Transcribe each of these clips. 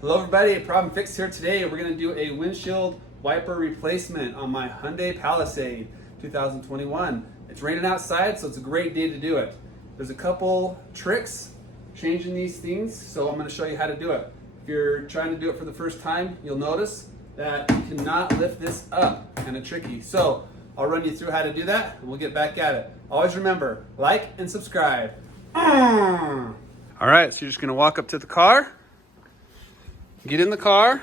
Hello everybody, Problem Fix here. Today we're going to do a windshield wiper replacement on my Hyundai Palisade 2021. It's raining outside, so it's a great day to do it. There's a couple tricks changing these things, so I'm going to show you how to do it. If you're trying to do it for the first time, you'll notice that you cannot lift this up. Kind of tricky. So I'll run you through how to do that and we'll get back at it. Always remember, like and subscribe. All right, so you're just going to walk up to the car. Get in the car,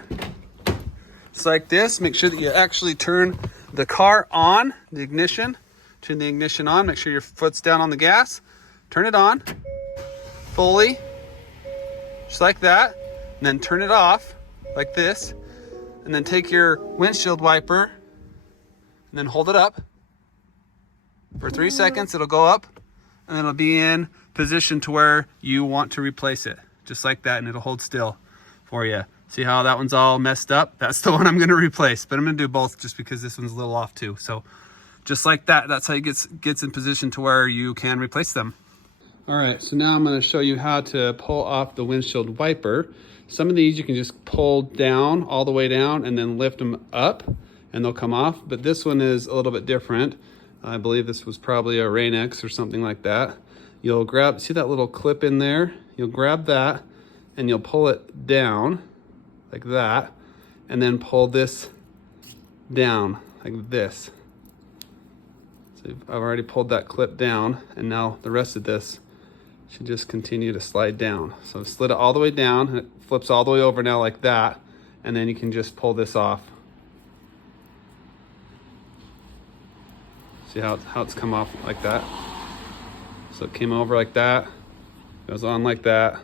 just like this. Make sure that you actually turn the car on, the ignition. Turn the ignition on, make sure your foot's down on the gas. Turn it on fully, just like that. And then turn it off, like this. And then take your windshield wiper and then hold it up. For 3 seconds, it'll go up. And then it'll be in position to where you want to replace it. Just like that, and it'll hold still for you. See how that one's all messed up? That's the one I'm going to replace, but I'm going to do both just because this one's a little off too. So just like that, that's how it gets in position to where you can replace them. All right, so now I'm going to show you how to pull off the windshield wiper. Some of these you can just pull down, all the way down, and then lift them up and they'll come off. But this one is a little bit different. I believe this was probably a Rain-X or something like that. You'll grab, see that little clip in there? You'll grab that and you'll pull it down like that, and then pull this down like this. So I've already pulled that clip down, and now the rest of this should just continue to slide down. So I've slid it all the way down, and it flips all the way over now like that, and then you can just pull this off. See how it's come off like that? So it came over like that, goes on like that.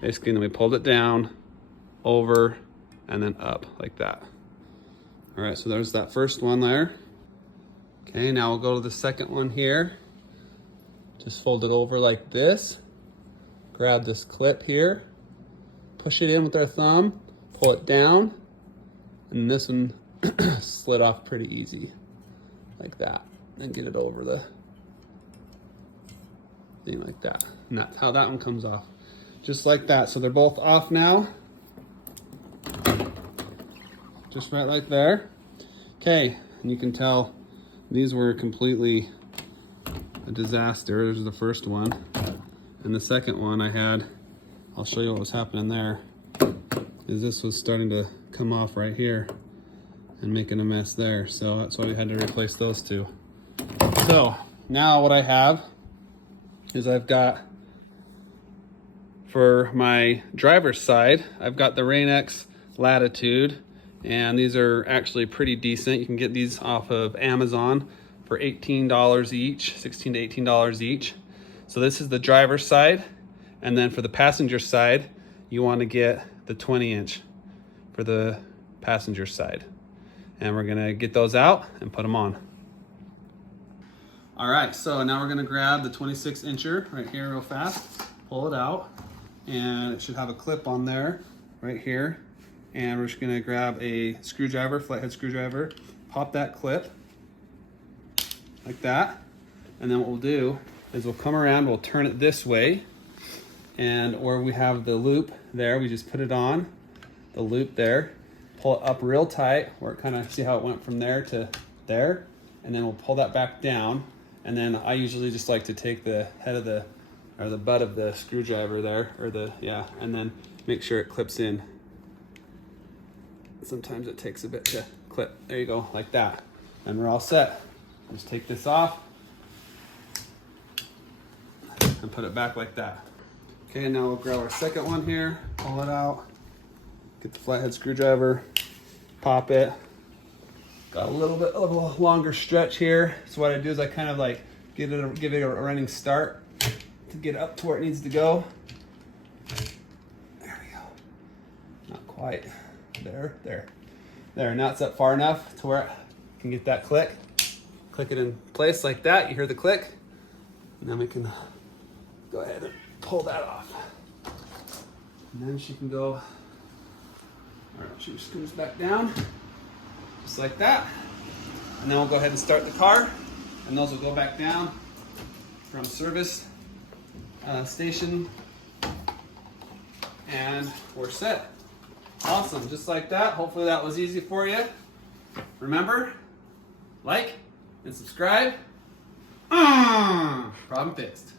Basically, then we pulled it down, over, and then up like that. All right, so there's that first one there. Okay, now we'll go to the second one here. Just fold it over like this. Grab this clip here, push it in with our thumb, pull it down, and this one slid off pretty easy, like that. Then get it over the thing like that. And that's how that one comes off. Just like that. So they're both off now. Just right like there. Okay, and you can tell these were completely a disaster. There's the first one. And the second one I had, I'll show you what was happening there, is this was starting to come off right here and making a mess there. So that's why we had to replace those two. So now what I have is I've got, for my driver's side, I've got the Rain-X Latitude, and these are actually pretty decent. You can get these off of Amazon for $18 each, $16 to $18 each. So this is the driver's side, and then for the passenger side, you want to get the 20-inch for the passenger side. And we're gonna get those out and put them on. All right, so now we're gonna grab the 26-incher right here real fast, pull it out, and it should have a clip on there right here. And we're just gonna grab a screwdriver, flathead screwdriver, pop that clip like that. And then what we'll do is we'll come around, we'll turn it this way, and where we have the loop there, we just put it on the loop there, pull it up real tight, where it kind of, see how it went from there to there, and then we'll pull that back down. And then I usually just like to take the head of the, or the butt of the screwdriver there, or the, yeah, and then make sure it clips in. Sometimes it takes a bit to clip. There you go, like that. And we're all set. Just take this off and put it back like that. Okay, now we'll grab our second one here, pull it out, get the flathead screwdriver, pop it. Got a little bit of a longer stretch here. So what I do is I kind of like give it a running start to get up to where it needs to go. There we go. Not quite. There. Now it's up far enough to where I can get that click. Click it in place like that. You hear the click. And then we can go ahead and pull that off. And then she can go, all right, she screws back down, just like that. And then we'll go ahead and start the car. And those will go back down from service station. And we're set. Awesome, just like that. Hopefully that was easy for you. Remember, like and subscribe. Problem fixed.